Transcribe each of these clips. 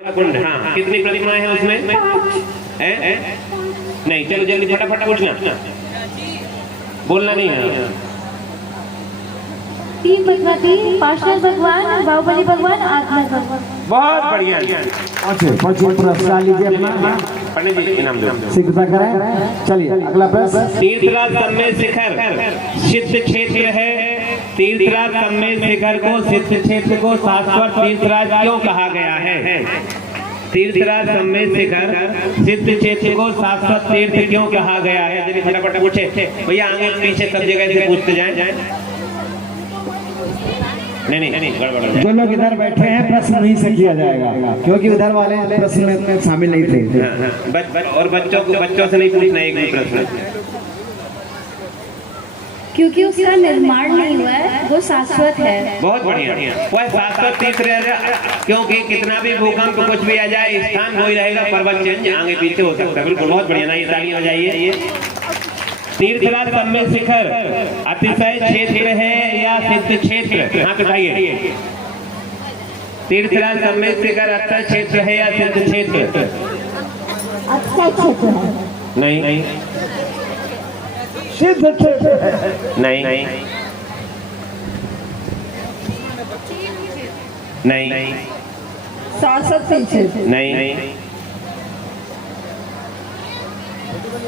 कुंड, हाँ कितनी प्रतिमाएं हैं उसमें? नहीं, चलो जल्दी फटाफट पूछना, बोलना नहीं है। 3 भगवती, पार्षद भगवान, बाहुबली भगवान, आत्मा भगवान। बहुत बढ़िया। पुरस्कार लीजिए अपना। पंडित जी इनाम दो। शीघ्रता करें। चलिए अगला प्रश्न। तीर्थराज सम्मेद शिखर सिद्ध क्षेत्र है। तीर्थराज सम्मेद शिखर को सिद्ध क्षेत्र को शाश्वत तीर्थराज क्यों कहा गया है? तीर्थराज सम्मेद शिखर सिद्ध क्षेत्र को शाश्वत तीर्थ क्यों कहा गया है? जल्दी फटाफट पूछे भैया, आगे पीछे सब जगह से पूछते जाएं। नहीं गड़बड़। जो लोग इधर बैठे हैं प्रश्न नहीं से किया जाएगा, क्योंकि उधर वाले प्रश्न में शामिल नहीं थे। और बच्चों से नहीं पूछना एक भी प्रश्न, क्योंकि उसका निर्माण नहीं हुआ है, वो शाश्वत है। बहुत बढ़िया। वह शाश्वत तीर्थ रहेगा, क्योंकि कितना भी भूकंप कुछ भी आ जाए, स्थान वही रहेगा, पर्वत चेंज आगे पीछे हो सकता है। बिल्कुल, बहुत बढ़िया। ना ये ताली हो जाइए। तीर्थराज सम्मेद शिखर अतिशय क्षेत्र है या सिद्ध क्षेत्र? हाँ बताइए, तीर्थराज सम्मेद शिखर अतिशय क्षेत्र है या सिद्ध क्षेत्र? अच्छा क्षेत्र है। नहीं, सिद्ध क्षेत्र है। नहीं, शाश्वत क्षेत्र। नहीं।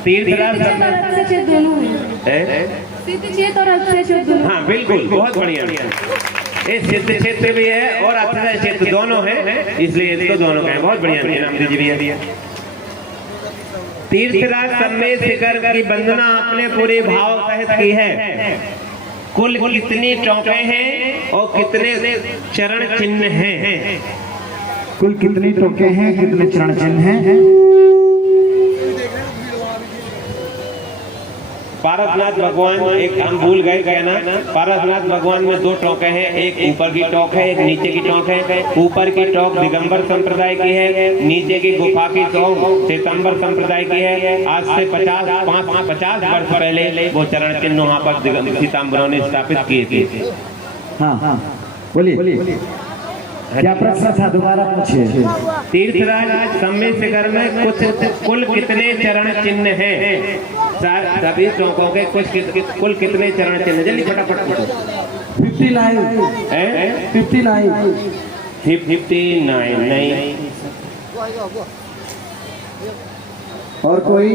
तीर्थराज क्षेत्र दोनों है। सिद्ध क्षेत्र और अक्षय क्षेत्र दोनों। हाँ बिल्कुल, बहुत बढ़िया। ये सिद्ध क्षेत्र भी है और अक्षय क्षेत्र दोनों है, इसलिए इसको दोनों का है। बहुत बढ़िया, इनाम दीजिए भैया। तीर्थराज सम्मेद शिखर की वंदना आपने पूरे भाव सहित की है। कुल कितनी टोकें हैं और कितने चरण चिन्ह हैं? कुल कितनी टोके हैं, कितने चरण चिन्ह हैं? पारसनाथ भगवान, एक हम भूल गए कहना, पारसनाथ भगवान में 2 टोके हैं, एक ऊपर की टोक है, एक नीचे की टोक है। ऊपर की टोक दिगंबर संप्रदाय की है, नीचे की गुफा की टोक श्वेतांबर संप्रदाय की है। आज से 50 वर्ष पहले वो चरण चिन्ह वहाँ पर श्वेतांबरों ने स्थापित किए थे। हाँ बोलिए, क्या प्रश्न था, दोबारा पूछिए। तीर्थराज सम्मेद शिखर में कुल कितने चरण चिन्ह हैं? सभी टोकों के कुल कितने चरण चिन्ह? जल्दी फटाफट पूछो। 59 नहीं। और कोई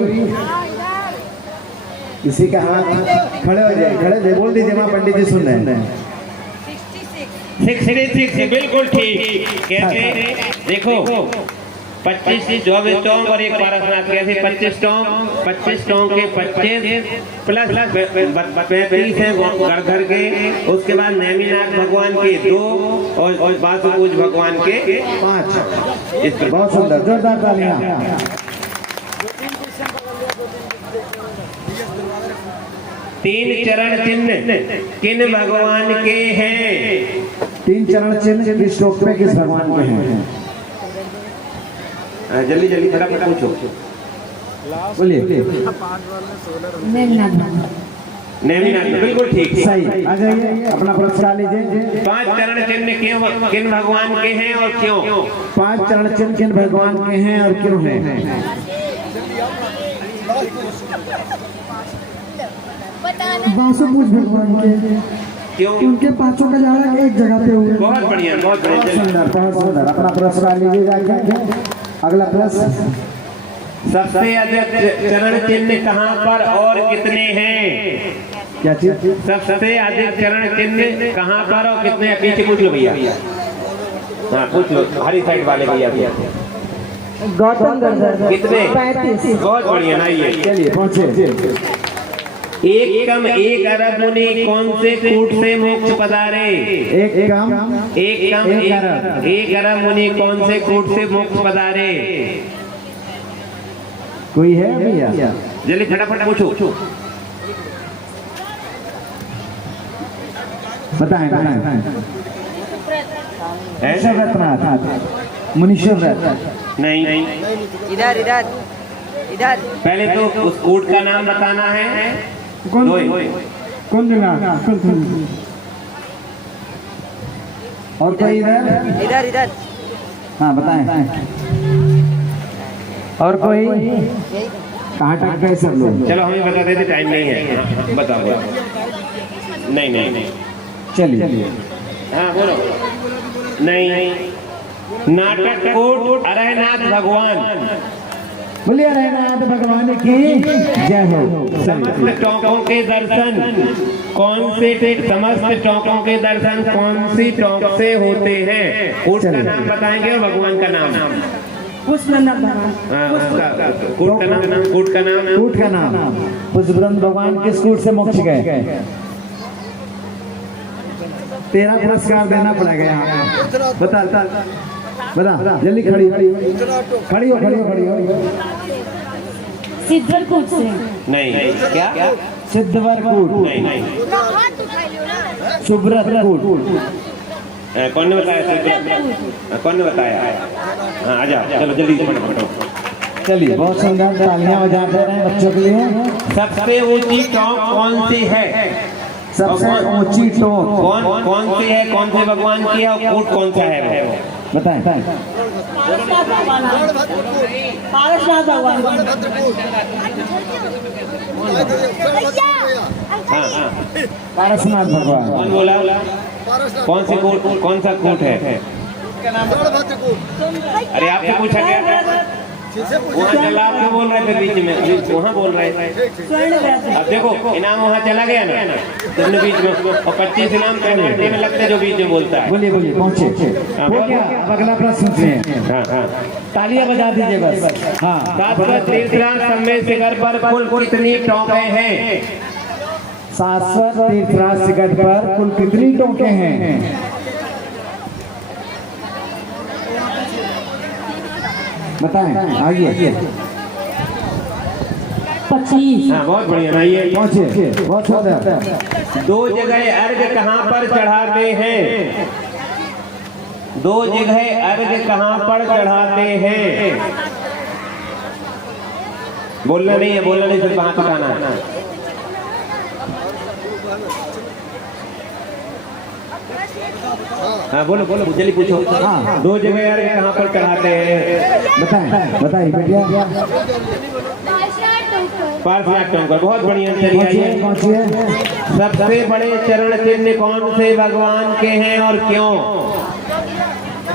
किसी का हाथ खड़े हो जाए, खड़े बोल दीजिए, वहाँ पंडित जी सुन रहे हैं। 66 बिल्कुल ठीक। कैसे? देखो 25 24 टोंक और एक पारसनाथ, कैसे 25 टोंक के 25 प्लस 35 है गढ़धर के। उसके बाद नेमिनाथ भगवान के 2 और वासुपूज भगवान के 5। बहुत सुंदर, जोरदार तालियां। तीन चरण चिन्ह किन भगवान के हैं? 3 चरण चिन्ह किस टोक पे किस भगवान के हैं? जल्दी फटाफट पूछो। बोलिए। नेमिनाथ, बिल्कुल ठीक। सही, आ जाइए, अपना पुरस्कार लीजिए। 5 चरण चिन्ह किन भगवान के हैं और क्यों? 5 चरण चिन्ह किन भगवान के हैं और क्यों हैं? वासुपूज भगवान के, क्यों? उनके 5 का जाड़ा एक जगह पे हुए। बहुत बढ़िया, बहुत बढ़िया। सुंदर। अपना पुरस्कार लीजिए जाके। अगला प्रश्न। सबसे अधिक चरण चिन्ह कहाँ पर और कितने हैं? क्या चीज? सबसे अधिक चरण चिन्ह कहाँ पर और कितने? पीछे पूछ लो भैया। हाँ पूछ लो, हरी साइड वाले भैया। गौतम कितने? 35। बहुत बढ़िया। ना ये चलिए पहुंचे। एक अरब मुनि कौन से कूट से मोक्ष पधारे? एक अरब मुनि कौन से कूट से मोक्ष पधारे? कोई है भैया? जल्दी फटाफट पूछो। बताएं। मुनीश्वरनाथ। नहीं। इधर पहले तो उस कूट का नाम बताना है। कौन जगह? और कोई इधर? इधर हाँ बताएं। और कोई कहाँ तक गए सब लोग? चलो हमें बता देते, टाइम नहीं है। बताओ। नहीं नहीं नहीं, चलिए। हाँ बोलो। नहीं, नाटक कोट अरहनाथ भगवान। बोलिए रहनाथ भगवान की जय हो। समस्त टोंकों के दर्शन कौन से समस्त टोंकों के दर्शन कौन सी टोंक से होते हैं? कोट का नाम बताएंगे और भगवान का नाम। पुष्पनंदन भगवान। कोट का नाम। कोट का नाम। कूट का नाम। पुष्पनंदन भगवान किस कूट से मोक्ष गए? तेरा पुरस्कार देना पड़ेगा यहाँ। बता बता जल्दी। खड़ी हो। सिद्धरकूट से। नहीं, क्या? सिद्धवर कूट। नहीं, सुब्रत कूट। कौन ने बताया? कौन ने बताया? हाँ आजा, चलो जल्दी फटाफट। चलिए, बहुत सुंदर, तालियां बजाते रहे बच्चों के लिए। सबसे ऊंची टोंक कौन सी है? सबसे ऊंची टोंक कौन सी है? कौन से भगवान की है? और कूट कौन सा है वो? बताएं। पारसनाथ भगवान। हाँ, पारसनाथ भगवान। कौन बोला? कौन सी कूट? कौन सा कूट है? अरे आपसे पूछा गया, वहाँ चला, आपको बोल रहे थे बीच में, अभी वहाँ बोल रहे थे। अब देखो इनाम वहाँ चला गया ना तुमने बीच में, और 25 इनाम पेनल्टी में लगते जो बीच में बोलता है। बोलिए पहुँचे। हो गया, अब अगला प्रश्न सुनिए। हाँ, तालियां बजा दीजिए बस। हाँ, शाश्वत तीर्थराज सम्मेद शिखर पर कुल कितनी टोंकें हैं? शाश्वत तीर्थराज शिखर पर कुल कितनी टोंकें हैं? बताएं, आइए। 25। हाँ बहुत बढ़िया ना, ये पहुँचे, बहुत सुंदर। 2 जगह अर्घ कहाँ पर चढ़ाते हैं? 2 जगह अर्घ कहाँ पर चढ़ाते हैं? बोलना नहीं है, सिर्फ हाथ उठाना है। हाँ बोलो जल्दी पूछो। हाँ। 2 जगह अर्घ कहाँ पर चढ़ाते हैं? बताइए बेटिया। पार्श्वनाथ टोंकर। बहुत बढ़िया। चलिए पहुँचिए। सबसे बड़े चरण चिन्ह कौन से भगवान के हैं और क्यों?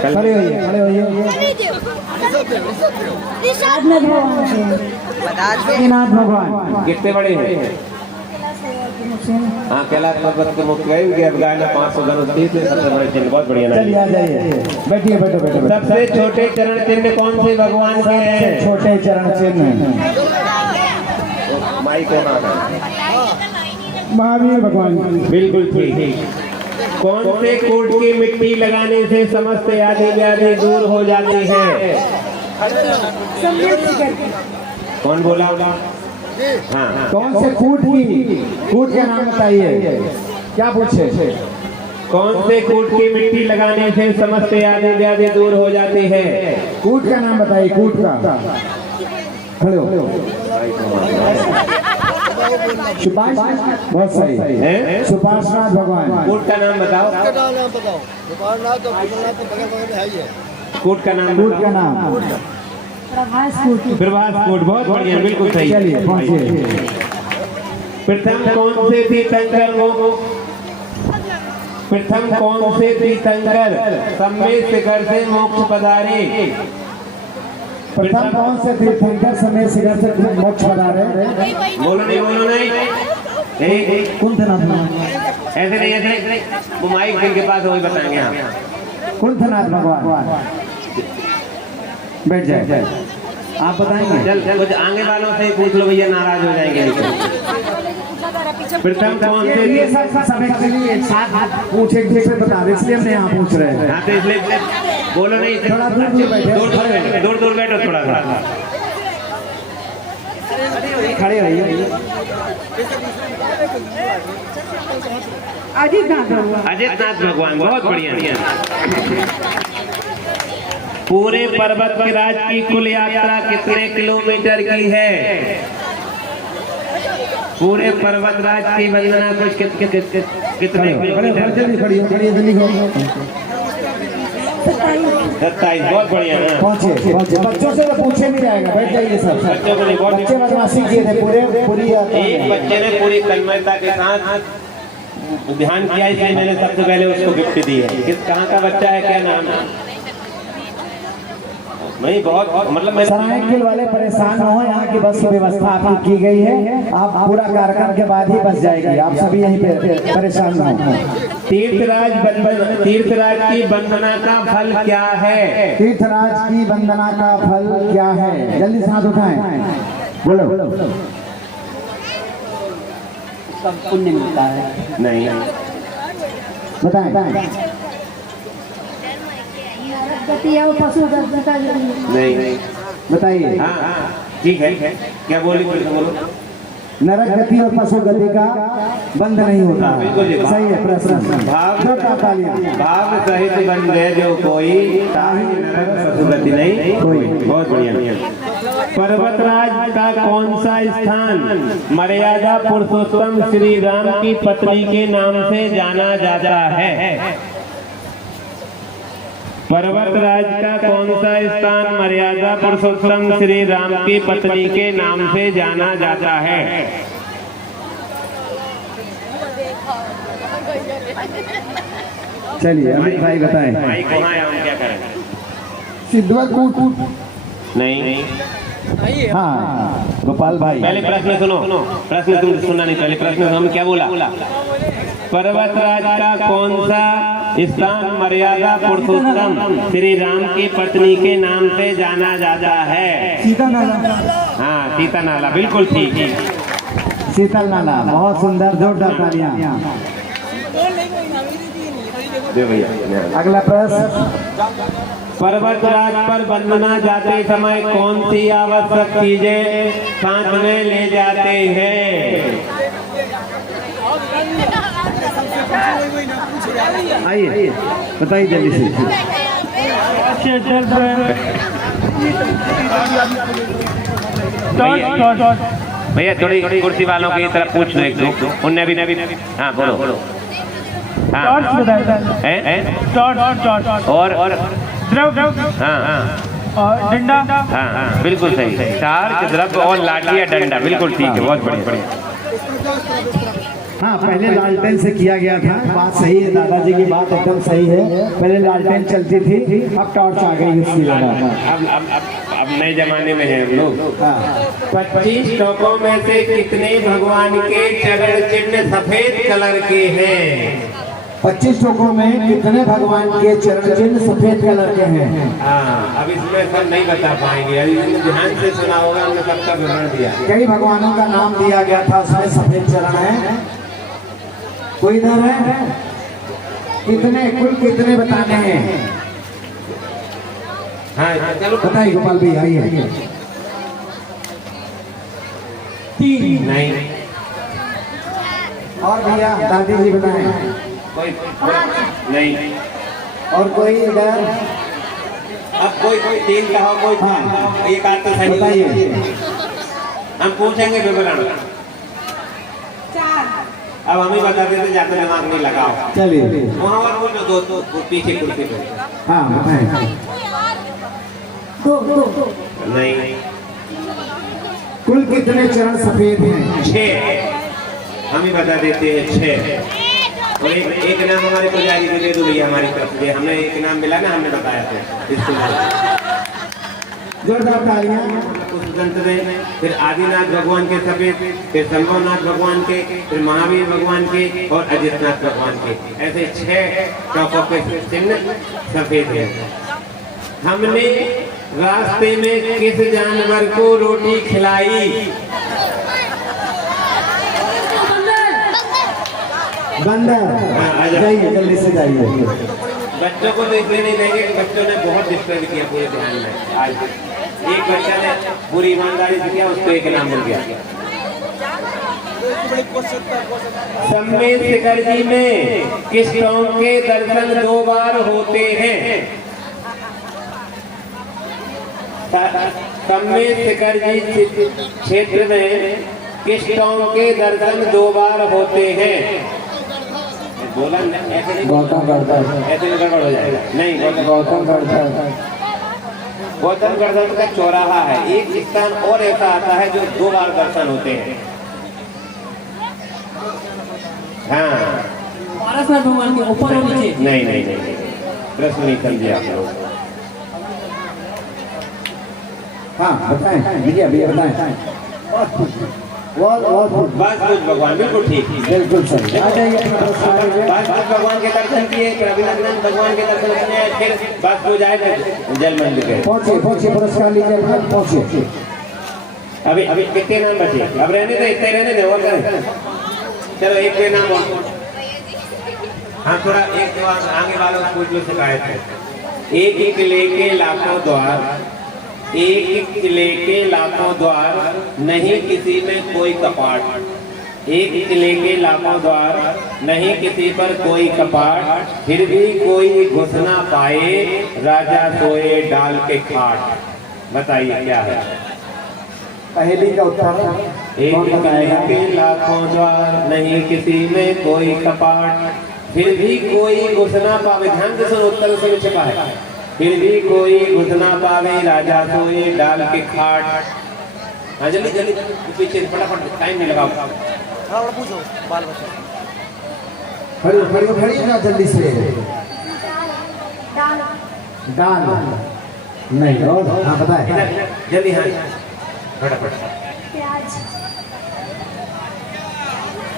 खड़े होइए। नाथ भगवान कितने बड़े हैं? हाँ, कैलाश पर्वत के मुख्य गायना 500 धनुष सबसे बड़े चिन्ह। बहुत बढ़िया। चलिए आ जाइए, बैठिए। सबसे छोटे चरण चिन्ह कौन से भगवान के हैं? छोटे चरण चिन्ह माई को महावीर भगवान। बिल्कुल ठीक। कौन से कूट की मिट्टी लगाने से समस्त आदि व्याधि दूर हो जाती है? कौन बोला? हाँ। कौन से कूट का नाम बताइए। क्या पूछे? कौन से कूट की मिट्टी लगाने से समस्त आदि व्याधि दूर हो जाती है? कूट का नाम बताइए। कूट का। खड़े हो। सुभाष, बहुत सही है। सुभाषनाथ भगवान। कूट का नाम बताओ। कूट का नाम प्रभास कूट। प्रभास कूट। बहुत बढ़िया, बिल्कुल सही। चलिए पहुँचिए। प्रथम कौन से तीर्थंकर सम्मेद शिखर से मोक्ष पधारे? प्रथम कौन से तीर्थंकर समय शिखर से मोक्ष पधारे? बोलो नहीं। कुंथनाथ। ऐसे नहीं, वो माइक जिनके पास वही बताएंगे आप। कुंथनाथ भगवान। बैठ जाए। आप बताएंगे। चल कुछ आगे वालों से ही पूछ लो भैया, नाराज हो जाएंगे। प्रथम कौन से? ये सब एक साथ पूछे एक दूसरे बता रहे, इसलिए हमने यहाँ पूछ रहे हैं। हाँ तो इसलिए बोलो नहीं, थोड़ा दूर बैठे। दूर बैठो थोड़ा सा। खड़े रहिए। अजितनाथ भगवान। बहुत बढ़िया। पूरे पर्वतराज की कुल यात्रा कितने किलोमीटर की है? पूरे पर्वतराज की वंदना कुछ कितने किलोमीटर? 27 बहुत बढ़िया ना। पहुंचे बच्चों से तो पूछे नहीं जाएगा, बैठ जाइए सब। बच्चों को नहीं, बहुत बच्चे बदमाशी किए थे पूरी एक बच्चे ने पूरी तन्मयता के साथ ध्यान किया, इसलिए मैंने सबसे पहले उसको गिफ्ट दी है। किस कहाँ का बच्चा है, क्या नाम है? नहीं बहुत मतलब मैं सरायकेल वाले परेशान न हो, यहाँ की बस की व्यवस्था आपकी की गई है। आप पूरा कार्यक्रम के बाद ही बस जाएगी, आप सभी यहीं पे परेशान न हो। तीर्थराज की वंदना का फल क्या है? तीर्थराज की वंदना का फल क्या है? जल्दी से हाथ उठाएं, बोलो। सब पुण्य मिलता है। नहीं बताएं। गति और पशु गति नहीं बताइए। हाँ ठीक है, क्या बोली बोलो। नरक गति और पशु गति का बंद नहीं होता। बिल्कुल जी, सही है प्रश्न। भाव सहित बन गए जो कोई, ताहि नरक पशु गति नहीं कोई। बहुत बढ़िया। पर्वतराज का कौन सा स्थान मर्यादा पुरुषोत्तम श्री राम की पत्नी के नाम से जाना जाता है? पर्वतराज का कौन सा स्थान मर्यादा पुरुषोत्तम श्री राम की पत्नी के नाम से जाना जाता है? चलिए अमित भाई बताएं। भाई कहाँ है, हम क्या करें? सिद्धवत नहीं, हाँ गोपाल भाई। पहले प्रश्न सुनो, प्रश्न तुम सुना नहीं, पहले प्रश्न हम क्या बोला? पर्वतराज का कौन सा स्थान मर्यादा पुरुषोत्तम श्री राम की पत्नी के नाम से जाना जाता है? सीता नाला। हाँ सीता नाला, बिल्कुल ठीक। शीतल नाला, बहुत सुंदर, जोरदार तालियां। अगला प्रश्न। पर्वतराज पर वंदना जाते समय कौन सी आवश्यक चीजें साथ में ले जाते हैं? आइए बताइए जल्दी से। भैया थोड़ी कुर्सी वालों की तरफ पूछ लो, एक दो उनने भी। हाँ बोलो। हाँ और हाँ डंडा। हाँ बिल्कुल सही। टार्च, द्रव्य और लाठी या डंडा, बिल्कुल ठीक है, बहुत बढ़िया। हाँ पहले लालटेन से किया गया था, बात सही है, दादाजी की बात एकदम सही है। पहले लालटेन चलती थी, अब टॉर्च आ गई उसकी जगह। अब नए जमाने में है हम लोग। 25 टोकों में से कितने भगवान के चरण चिन्ह सफेद कलर के हैं? 25 टोकों में कितने भगवान के चरण चिन्ह सफेद कलर के हैं? हाँ अब इसमें सब नहीं बता पाएंगे, अभी ध्यान से सुना होगा, हमने सबका विवरण दिया। कई भगवानों का नाम दिया गया था, उसमें सफेद चरण है। कोई इधर है? कितने, कुल कितने बताने हैं? हाँ चलो बताइए गोपाल भाई, आइए। 3 नहीं। और भैया दादी जी बताएं। कोई नहीं। और कोई इधर? अब कोई 3 कहो, कोई 4 कहो, एक आध तो सही बताइए। हम पूछेंगे विवरण। 4। अब हम ही बता देते, ज्यादा दिमाग नहीं लगाओ। चलिए वहाँ और वो जो दो पीछे कुर्सी पे। हाँ बताएं। 2। नहीं। कुल कितने चरण सफेद हैं? 6 हम ही बता देते हैं, 6। और एक नाम हमारे पुजारी को दे दो भैया, हमारी तरफ से हमें एक नाम मिला ना, हमने बताया था इसको। जोरदार तालियां। उस ग्रंथ में फिर आदिनाथ भगवान के सफेद, फिर संभवनाथ भगवान के, फिर महावीर भगवान के और अजितनाथ भगवान के, ऐसे 6 टोकों के चिन्ह सफेद है। हमने रास्ते में किस जानवर को रोटी खिलाई? बंदर। जाइए जल्दी से जाइए। बच्चों को तो इसलिए नहीं देंगे कि बच्चों ने बहुत डिस्टर्ब किया पूरे ध्यान में। आज एक बच्चा ने पूरी ईमानदारी से किया, उसको एक नाम मिल गया। सम्मेद शिखर जी में किस टोंक के दर्शन 2 बार होते हैं? सम्मेद शिखर जी क्षेत्र में किस टोंक के दर्शन 2 बार होते हैं? बोला ऐसे नहीं, गौतम गढ़धर, ऐसे में गड़बड़ हो जाएगा। नहीं, गौतम गढ़धर। गौतम गढ़धर का चौराहा है। एक स्थान और ऐसा आता है जो 2 बार दर्शन होते हैं। हाँ, पारसनाथ भगवान के ऊपर और नीचे। नहीं नहीं नहीं नहीं, प्रश्न नहीं समझे आप लोग। हाँ बताएं, भैया भैया बताएं। बस कुछ भगवान, बिल्कुल ठीक, बिल्कुल सही। आ जाइए अपना पुरस्कार लीजिए। बस कुछ भगवान के दर्शन किए, फिर अभिनंदन भगवान के दर्शन किए, फिर बस हो जाए फिर जल मंदिर गए। पहुंचिए पहुंचिए, पुरस्कार लीजिए अपना, पहुंचिए। अभी अभी कितने नाम बचे? अब रहने दो, इतने रहने दो, और करें। चलो एक के नाम और। हाँ, थोड़ा एक जो आगे वालों को पूछ लो, शिकायत है। एक एक किले के लाखों द्वार, एक एक किले के लाखों द्वार, नहीं किसी में कोई कपाट। एक किले के लाखों द्वार, नहीं किसी पर कोई कपाट, फिर भी कोई घुस ना पाए, राजा सोए डाल के खाट। बताइए क्या है? पहली का उत्तर एक कौन किले बताएगा? के लाखों द्वार, नहीं किसी में कोई कपाट, फिर भी कोई घुस ना पावे। ध्यान से सुनो, उत्तर उसमें छिपा है। फिर भी कोई घुस ना पावे, राजा सोए डाल के खाट। हाँ, जल्दी जल्दी पीछे फटाफट, टाइम नहीं लगाओ। खड़ी ना जल्दी से। दाल नहीं, और हाँ बताए। इधर जल्दी, हाँ फटाफट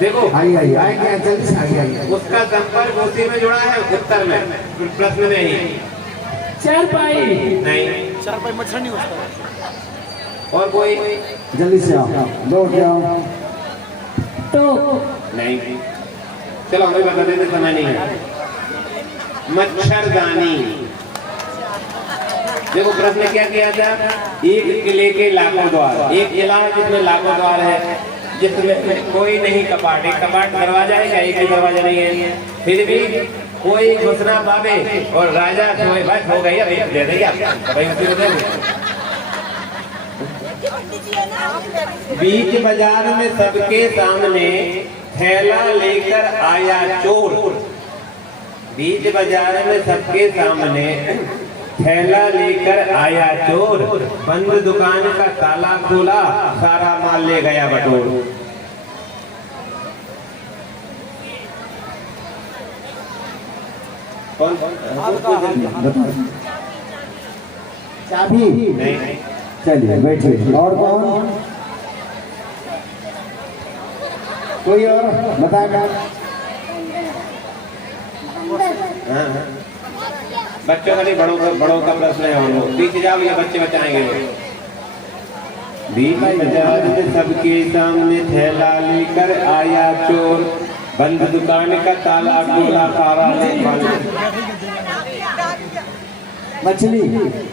देखो। आइए आइए जल्दी से आइए। उसका संपर्क उसी में जुड़ा है, उत्तर में, प्रश्न में ही। चारपाई। नहीं, चारपाई मच्छर नहीं होता। और कोई? जल्दी से आओ, दौड़ के आओ। तो नहीं, चलो हमें बता देते, समय नहीं है। मच्छरदानी। देखो प्रश्न क्या किया था? एक किले के लाखों द्वार, एक किला है जिसमें लाखों द्वार है, जिसमें कोई नहीं कपाट। एक कपाट दरवाजा है, एक ही दरवाजा नहीं है, फिर भी कोई घुस ना पावे, और राजा सोए। बस हो गई, अभी दे देंगे आप भाई, उसी को दे दो। बीच बाजार में सबके सामने थैला लेकर आया चोर। बीच बाजार में सबके सामने थैला लेकर आया चोर, बंद दुकान का ताला खोला, सारा माल ले गया बटोर। कौन? चाबी नहीं, चलिए बैठिए। और कौन? कोई और बताएगा? हाँ, हाँ। बच्चों का नहीं, बड़ों का प्रश्न है। वो पीछे जाओ, ये बच्चे बचाएंगे। बीच बाजार में सबके सामने थैला लेकर आया चोर, बंद दुकान का ताला खोला, सारा ले मछली।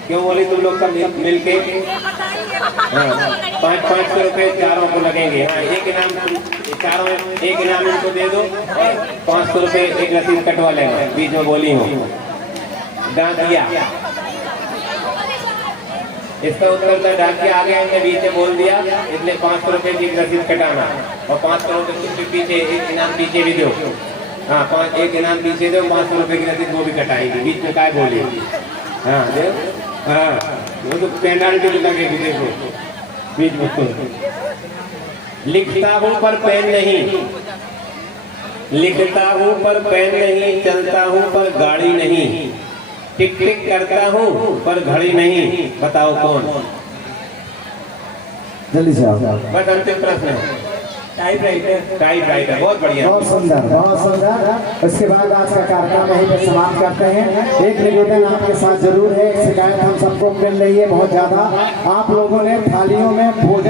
क्यों बोली तुम लोग सब मिलके? हाँ, 500 रुपए चारों को लगेंगे। हाँ, एक इनाम चारों, एक इनाम इनको दे दो, और 500 रुपए एक रसीद कटवा लेंगे। बीच में बोली हो डाकिया। इसका उत्तर था डाकिया। आ गया, हमने बीच में बोल दिया, इसलिए 500 रुपए की रसीद कटाना, और 500 रुपए के पीछे एक इनाम पीछे भी दो। हाँ, एक इनाम पीछे दो, 500 रुपए की रसीद वो भी कटाएगी। बीच में काय बोली? हाँ देखो, हाँ वो तो पेनाल्टी भी लगेगी। देखो बीच में लिखता हूँ पर पेन नहीं, लिखता हूँ पर पेन नहीं, चलता हूँ पर गाड़ी नहीं, टिक टिक करता हूँ पर घड़ी नहीं। बताओ कौन? जल्दी से आओ। बस अंतिम प्रश्न है। टाइपराइटर। टाइपराइटर, बहुत बढ़िया, बहुत सुंदर, बहुत सुंदर। उसके बाद आज का कार्यक्रम यहीं पर समाप्त करते हैं। एक निवेदन आपके साथ जरूर है, एक शिकायत हम सबको मिल रही है बहुत ज्यादा। आप लोगों ने थालियों में भोजन